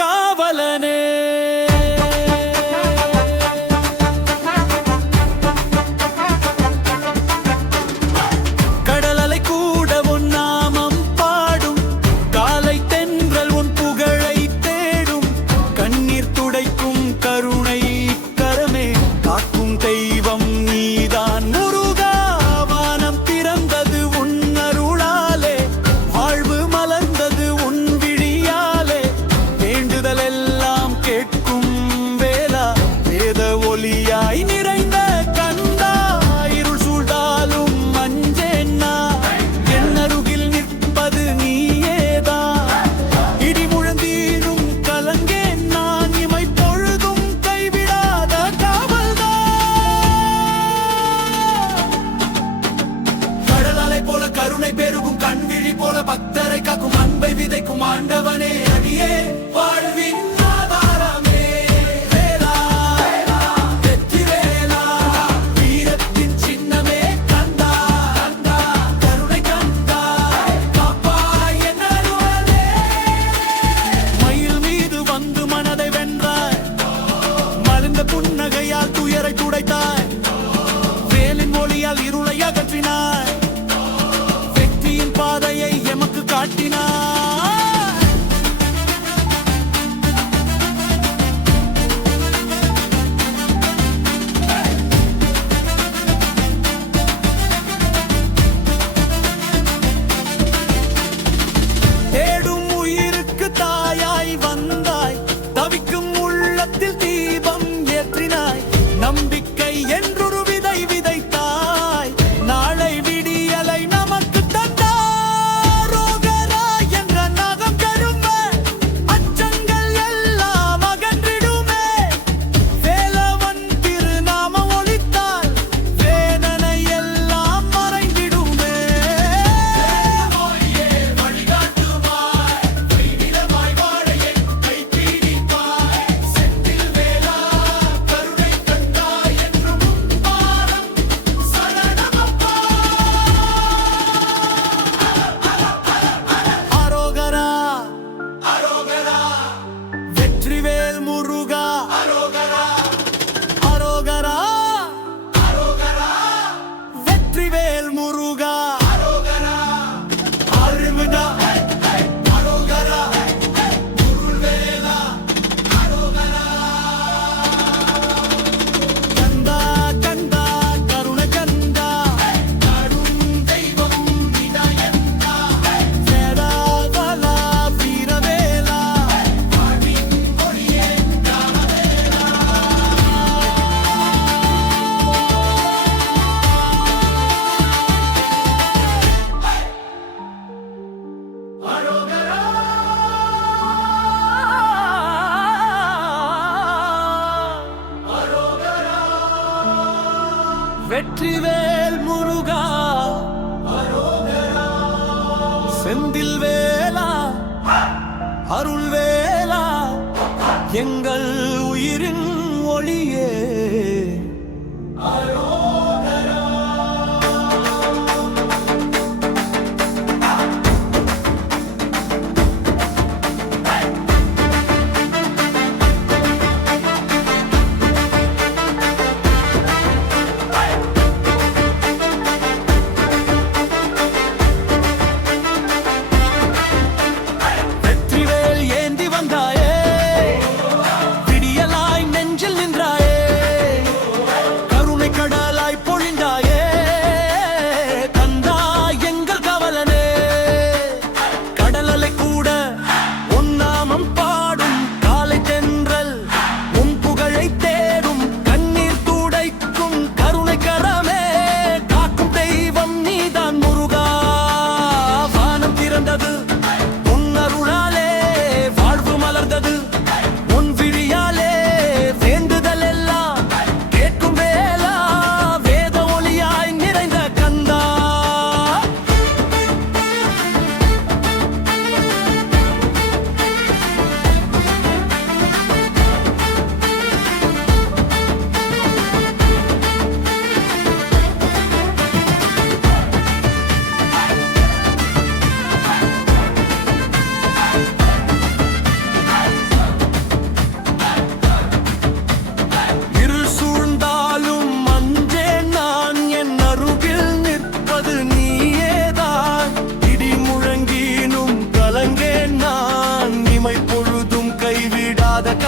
காவலனே. கடலலை கூட உன் நாமம் பாடும், காலை தென்றல் உன் புகழை தேடும். கண்ணீர் துடைக்கும் கருணை கரமே, காக்கும் தெய்வம் நீதான் முருகா. வானம் பிறந்தது உன் அருளாலே, வாழ்வு மலர்ந்தது உன் விழியாலே. வேண்டுதல் எல்லாம் கேட்கும் வேளா, வேத ஒளியாய் நிறைந்த கந்தா. இருள் சூழ்ந்தாலும் மஞ்சேன்னா, என் அருகில் நிற்பது நீயேதான். இடி முழந்தீரும் கலங்கேன் நான், இமை பொழுதும் கைவிடாத காவல்தான். கடலலை போல கருணை பெருகும், கண்விழி போல பக்தரை காக்கும், அன்பை விதைக்கும் ஆண்டவனே. அடியே வாழ்வின் ஆதாரமே. வேலா வெற்றி வேலா, வீரத்தின் சின்னமே கந்தா. கருணை கந்தா, காப்பாய் என் அருளே. மயில் மீது வந்து மனதை வென்றாய், மலர்ந்த புன்னகையால் துயரை துடைத்தாய். வேலின் மொழியால் இருளை அகற்றினாய், வெற்றியின் பாதையை எமக்கு காட்டினாய். தேடும் உயிருக்கு தாயாய் வந்தாய், தவிக்கும் உள்ளத்தில் தீபம் ஏற்றினாய். நம்பிக்கை என்றொரு விதை விதைத்தாய், நாளை விடியலை நமக்கு தந்தாய். ரோகரா என்ற நாகம் கரும்ப, அச்சங்கள் எல்லாம் அகன்றிடுமே. வேலவன் திருநாமம் ஒலித்தால், வேதனை எல்லாம் மறைந்திடுமே. அரோகரா வெற்றிவேல் முருகா. அரோகரா வெற்றிவேல் முருகா. அருமுதா அரோகரா, முருள்வேலா அரோகரா. கந்தா கந்தா கருண கந்தா, கரும் தெய்வம் நிதாயந்தா. வேடாவலா வீரவேலா, வாழ்வின் ஒளியே ஞானவேலா. அரோகரா அரோகரா வெற்றிவேல் முருகா. அரோகரா செந்தில் வேலா, அருள் வேலா, எங்கள் உயிரின் ஒளியே. வெற்றிவேல் ஏந்தி வந்தாயே, விடியலாய் நெஞ்சில் நின்றாயே. கருணை கடலாய்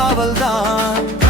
காவல்தான்.